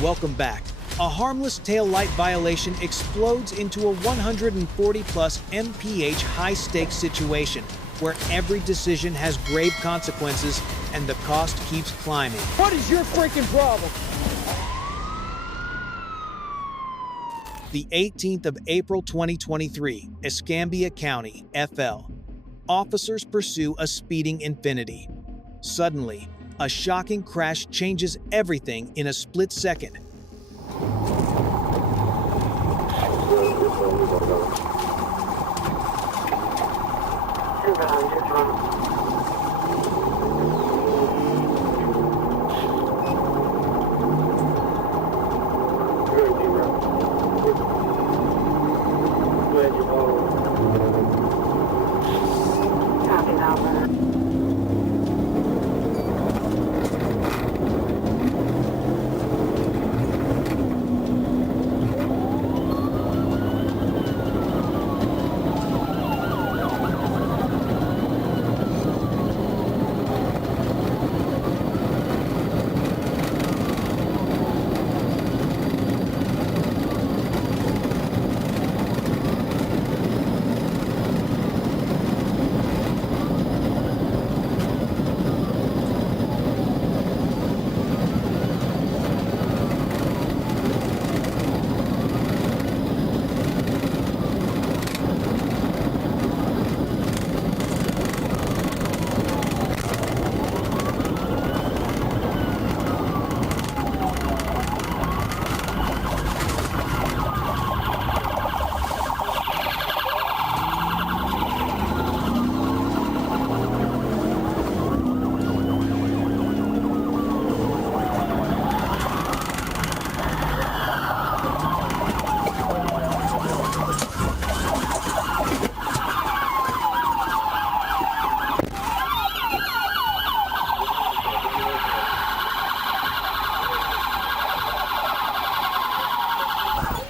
Welcome back. A harmless taillight violation explodes into a 140-plus mph high-stakes situation where every decision has grave consequences and the cost keeps climbing. What is your freaking problem? The 18th of April 2023, Escambia County, FL. Officers pursue a speeding Infiniti. Suddenly, a shocking crash changes everything in a split second.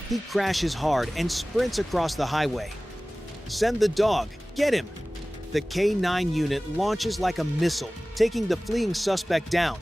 He crashes hard and sprints across the highway. Send the dog, get him! The K9 unit launches like a missile, taking the fleeing suspect down.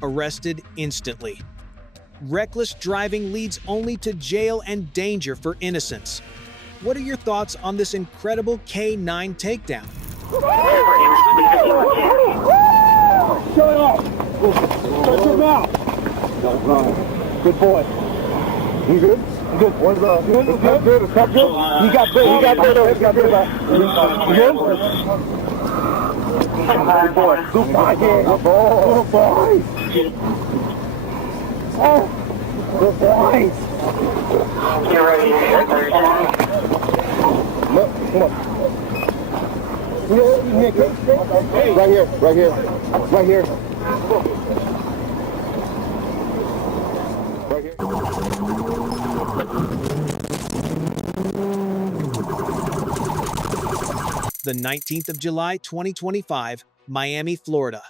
Arrested instantly. Reckless driving leads only to jail and danger for innocents. What are your thoughts on this incredible K9 takedown? Shut up! Shut your mouth! Good boy. You good? Good. What's up? Good? Good? Good? Is that good? You got bit. You got bit. You got bit. You good? Good boy. Good boy. Good boy. Oh, good boys. Get ready. Look, come on. Right here, right here, right here. Right here. The 19th of July, 2025, Miami, Florida.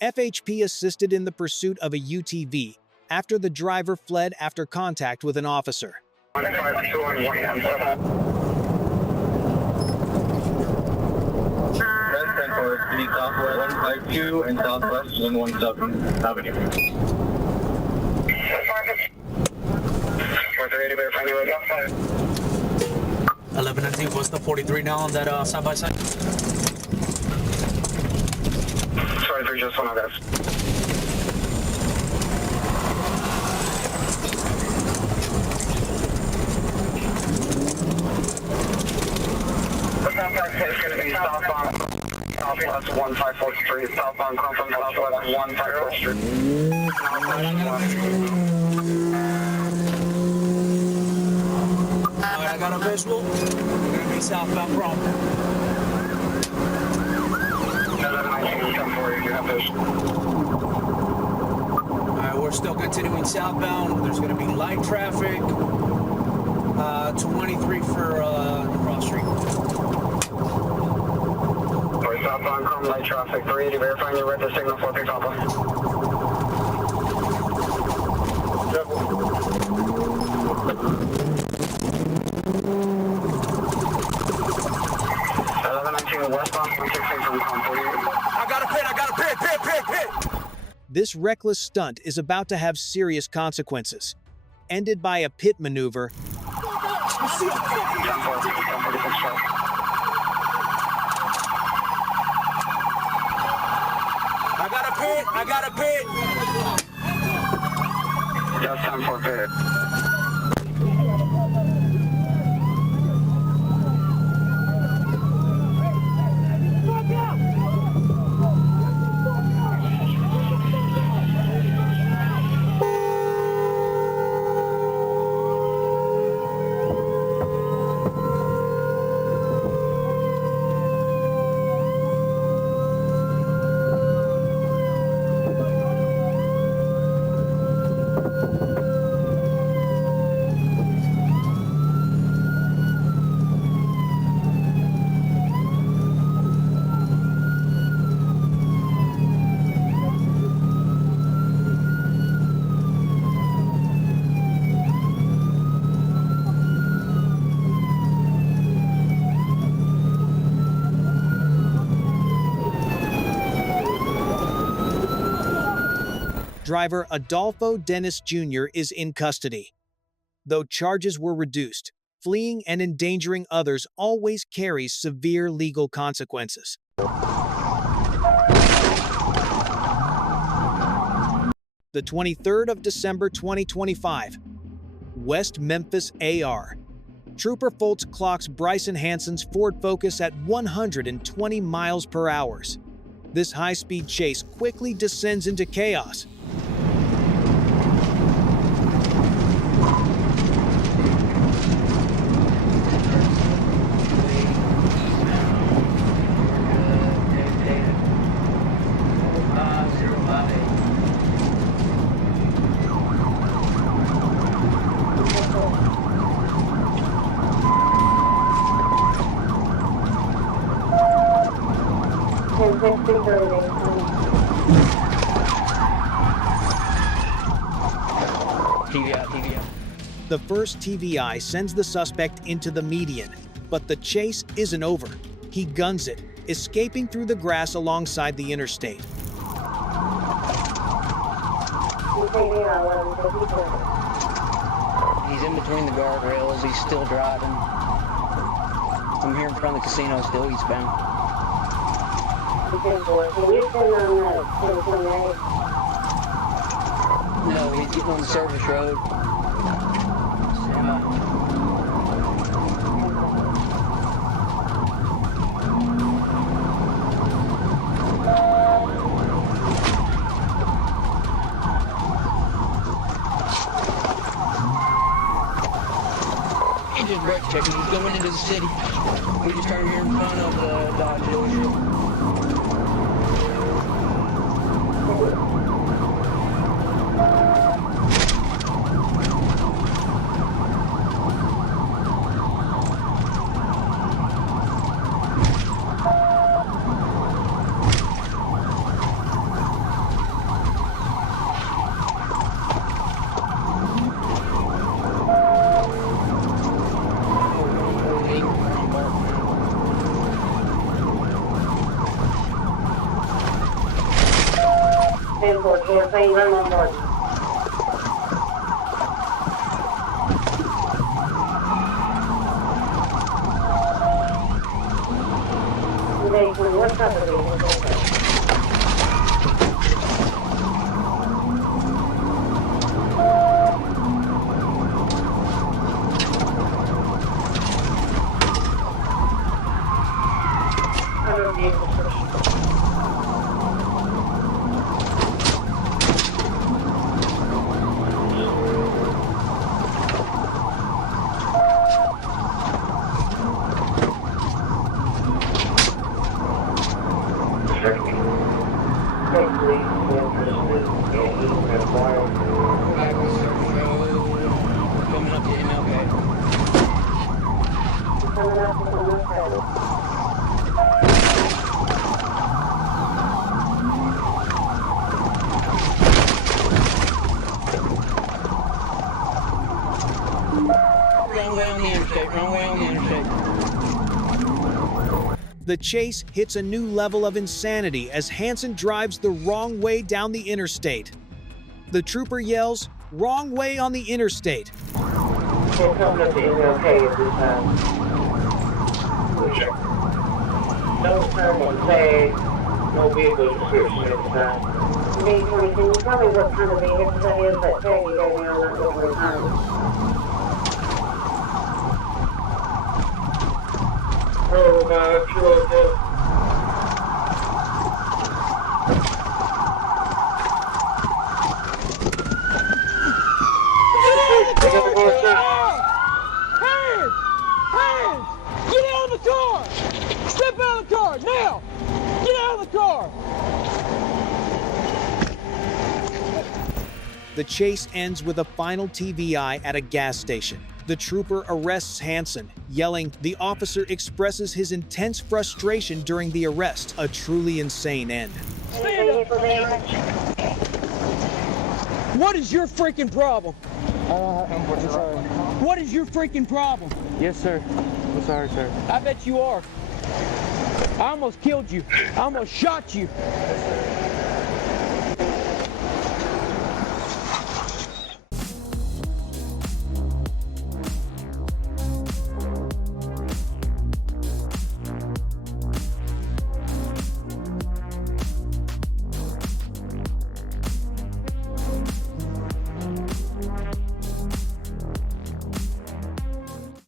FHP assisted in the pursuit of a UTV after the driver fled after contact with an officer. 152 and Southwest 117 Avenue. 1119, what's the 43 now on that side by side? 23, just one of this. Southwest 1543, southbound come from Southwest 1543. Alright, I got a visual. We're gonna be southbound from. 1119, come for you, you have visual. Alright, we're still continuing southbound. There's gonna be light traffic. 223 for the cross street. Alright, southbound come light traffic 380, verifying you read the signal for pick Papa. 1119 westbound 116 from com 48. I got a pit. This reckless stunt is about to have serious consequences. Ended by a pit maneuver, I got a pit. Just time for pit. driver Adolfo Dennis Jr. is in custody. Though charges were reduced, fleeing and endangering others always carries severe legal consequences. The 23rd of December 2025, West Memphis AR. Trooper Foltz clocks Bryson Hanson's Ford Focus at 120 miles per hour. This high-speed chase quickly descends into chaos. TVI. The first TVI sends the suspect into the median, but the chase isn't over. He guns it, escaping through the grass alongside the interstate. He's in between the guardrails. He's still driving. I'm here in front of the casino, still eastbound. No, he's getting on the service road. Stand by. He just brake checking. He's going into the city. We just turned here in front of the Dodge dealership. the interstate, wrong way on the interstate. The chase hits a new level of insanity as Hansen drives the wrong way down the interstate. The trooper yells, "Wrong way on the interstate." We're coming up to MLK at this time. No thermal tag, no vehicle description at this time. V20, can you tell me what kind of vehicle that is that tag you gave me on that delivery time? Oh, my God. Hands! Get out of the car! Step out of the car, now! Get out of the car! The chase ends with a final TVI at a gas station. The trooper arrests Hansen, yelling. The officer expresses his intense frustration during the arrest, a truly insane end. Any vehicle damage? What is your freaking problem? What is your freaking problem? Yes, sir. I'm sorry, sir. I bet you are. I almost killed you. I almost shot you.